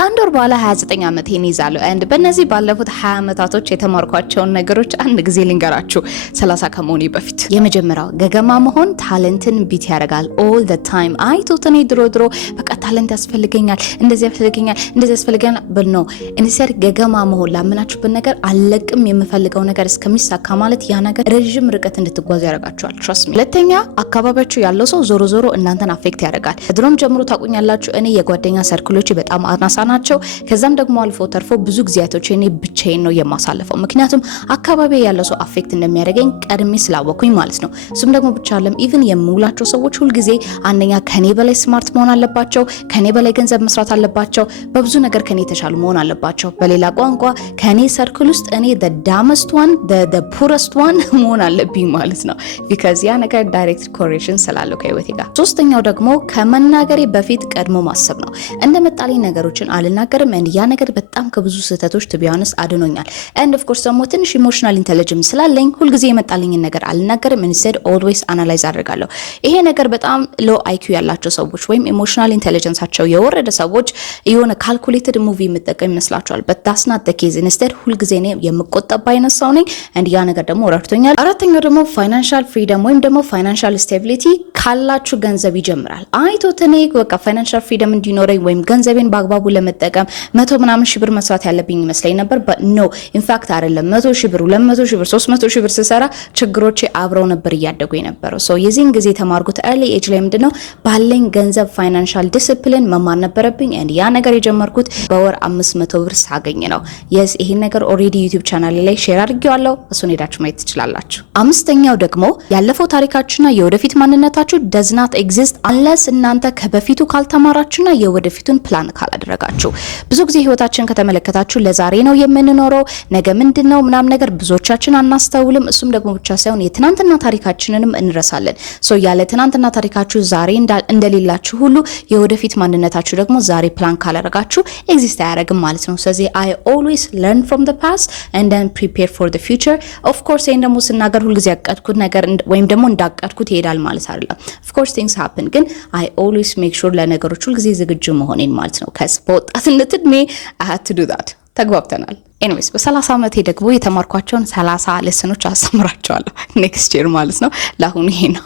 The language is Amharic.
ከአንድ ወር በኋላ 29 ዓመቴን ይዛለሁ and በእነዚህ ባለፉት 20 ዓመታቶች የተማርኳቸውን ነገሮች አንድ ጊዜ ልንገራችሁ 30 ከመሆኔ በፊት። የመጀመሪያው ገገማ መሆን ታለንትን ቢት ያደርጋል all the time። አይቶተኔ ድሮ በቃ ታለንት ያስፈልገኛል እንደዚህ ያስፈልገኛል ብል ነው እንሰር ገገማ መሆን ላመናችሁበት ነገር አለቅም የምፈልገው ነገር እስከሚሳካ ማለት ያ ነገር ረጅም ርቀት እንድትጓዙ ያደርጋችኋል። trust me። ሁለተኛ አካባቢያችሁ ያለው ሰው ዞሮ እናንተን አፌክት ያደርጋል። ድሮም ጀምሮ ታቁኛላችሁ እኔ የጓደኛ ሰርክሎች በጣም አናሳ ናቸው። ከዛም ደግሞ አልፎ ተርፎ ብዙ ጊዜያቶች እኔ ብቻዬን ነው የማሳልፈው ምክንያቱም አካባቢ ያለው ሰው አፌክት እንደሚያደርገኝ ቀድሜ ስላወኩኝ ማለት ነው። እሱም ደግሞ ብቻ አለም ኢቭን የምውላቸው ሰዎች ሁሉ ጊዜ አንደኛ ከኔ በላይ ስማርት መሆን አለባቸው፣ ከኔ በላይ ገንዘብ መስራት አለባቸው፣ በብዙ ነገር ከኔ ተሻሉ መሆን አለባቸው። በሌላ ቋንቋ ከኔ ሰርክል ውስጥ እኔ the dumbest one the poorest one መሆን አለብኝ ማለት ነው because ያ ነገር ዳይሬክት ኮሬሌሽን ስላለው ከህይወቴ ጋር። ሶስተኛው ደግሞ ከመናገሬ በፊት ቀድሞ ማሰብ ነው። እንደመጣልኝ ነገሮችን አልናገርም and ያ ነገር በጣም ከብዙ ስህተቶች to be honest አድኖኛል and of course ደግሞ ትንሽ ኢሞሽናል ኢንተለጀንስ ስላለኝ ሁሉ ጊዜ የመጣልኝን ነገር አልናገርም instead always analyze አደርጋለሁ። ይሄ ነገር በጣም low IQ ያላቸው ሰዎች ወይም ኢሞሽናል ኢንተለጀንሳቸው የወረደ ሰዎች የሆነ ካልኩሌትድ ሙቪ የምጠቀም ይመስላችኋል but that's not the case instead ሁሉ ጊዜ እኔ የምቆጠብ አይነት ሰው ነኝ and ያ ነገር ደግሞ ረድቶኛል። አራተኛው ደግሞ ፋይናንሻል ፍሪደም ወይም ደግሞ ፋይናንሻል ስቴቢሊቲ ካላችሁ ገንዘብ ይጀምራል። አይቶተኔ በቃ ፋይናንሻል ፍሪደም እንዲኖረኝ ወይም ገንዘቤን በአግባቡ ለመጠቀም 100 ምናምን ሺህ ብር መስራት ያለብኝ ይመስለኝ ነበር but no in fact አይደለም 100 ሺህ ብር 200 ሺህ ብር 300 ሺህ ብር ስሰራ ችግሮቼ አብረው ነበር እያደጉ የነበረው። ሶ የዚህን ጊዜ ተማርኩት early age ላይ ምንድነው ባለኝ ገንዘብ ፋይናንሻል ዲሲፕሊን መማር ነበረብኝ and ያ ነገር የጀመርኩት በወር 500 ብር ሳገኝ ነው። yes ይሄ ነገር already YouTube ቻናሌ ላይ ሼር አድርጌዋለሁ እሱን ሄዳችሁ ማየት ትችላላችሁ። አምስተኛው ደግሞ ያለፈው ታሪካችሁና የወደፊት ማንነታችሁ does not exist unless እናንተ ከበፊቱ ካልተማራችሁና የወደፊቱን ፕላን ካላደረጋችሁ። ብዙ ጊዜ ህይወታችንን ከተመለከታችሁ ለዛሬ ነው የምንኖረው ነገ ምንድነው ምናምን ነገር ብዙዎቻችን አናስተውልም። እሱም ደግሞ ብቻ ሳይሆን የትናንትና ታሪካችንንም እንረሳለን። ሶ ያለ ትናንትና ታሪካችሁ ዛሬ እንደሌላችሁ ሁሉ የወደፊት ማንነታችሁ ደግሞ ዛሬ ፕላን ካላደረጋችሁ ኤግዚስት አያደርግም ማለት ነው። ስለዚህ I always learn from the past and then prepare for the future. Of course ይሄን ደግሞ ስናገር ሁሉ ጊዜ ያቀድኩት ነገር ወይም ደግሞ እንዳቀድኩት ይሄዳል ማለት አይደለም። Of course things happen ግን I always make sure ለነገሮች ሁሉ ጊዜ ዝግጁ መሆኔን ማለት ነው። በወጣትነት እድሜ I had to do that። ተግባብተናል። ኤኒዌይስ በ30 ዓመቴ ደግሞ የተማርኳቸውን 30 ሌሰኖች አስተምራቸዋለሁ ኔክስት ይር ማለት ነው። ለአሁኑ ይሄ ነው።